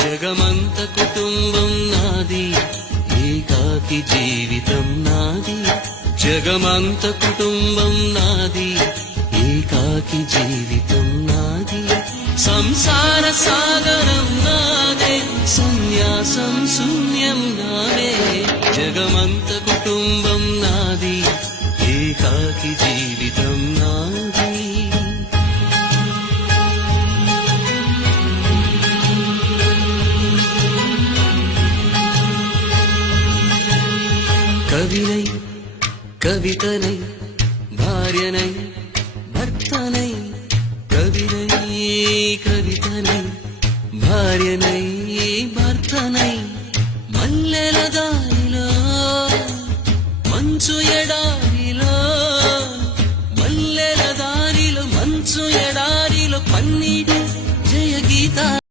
జగమంత కుటుంబం నాది, ఏకాకి జీవితం నాది. జగమంత కుటుంబం నాది, ఏకాకి జీవితం నాది. సంసార సాగరం నాదే, సన్యాసం శూన్యం నావే. జగమంత కుటుంబం నాది, ఏకాకి జీవితం నాది. கவினை கவிதனை భార్యனை భర్తனை, కవినై కవితనై భార్యనై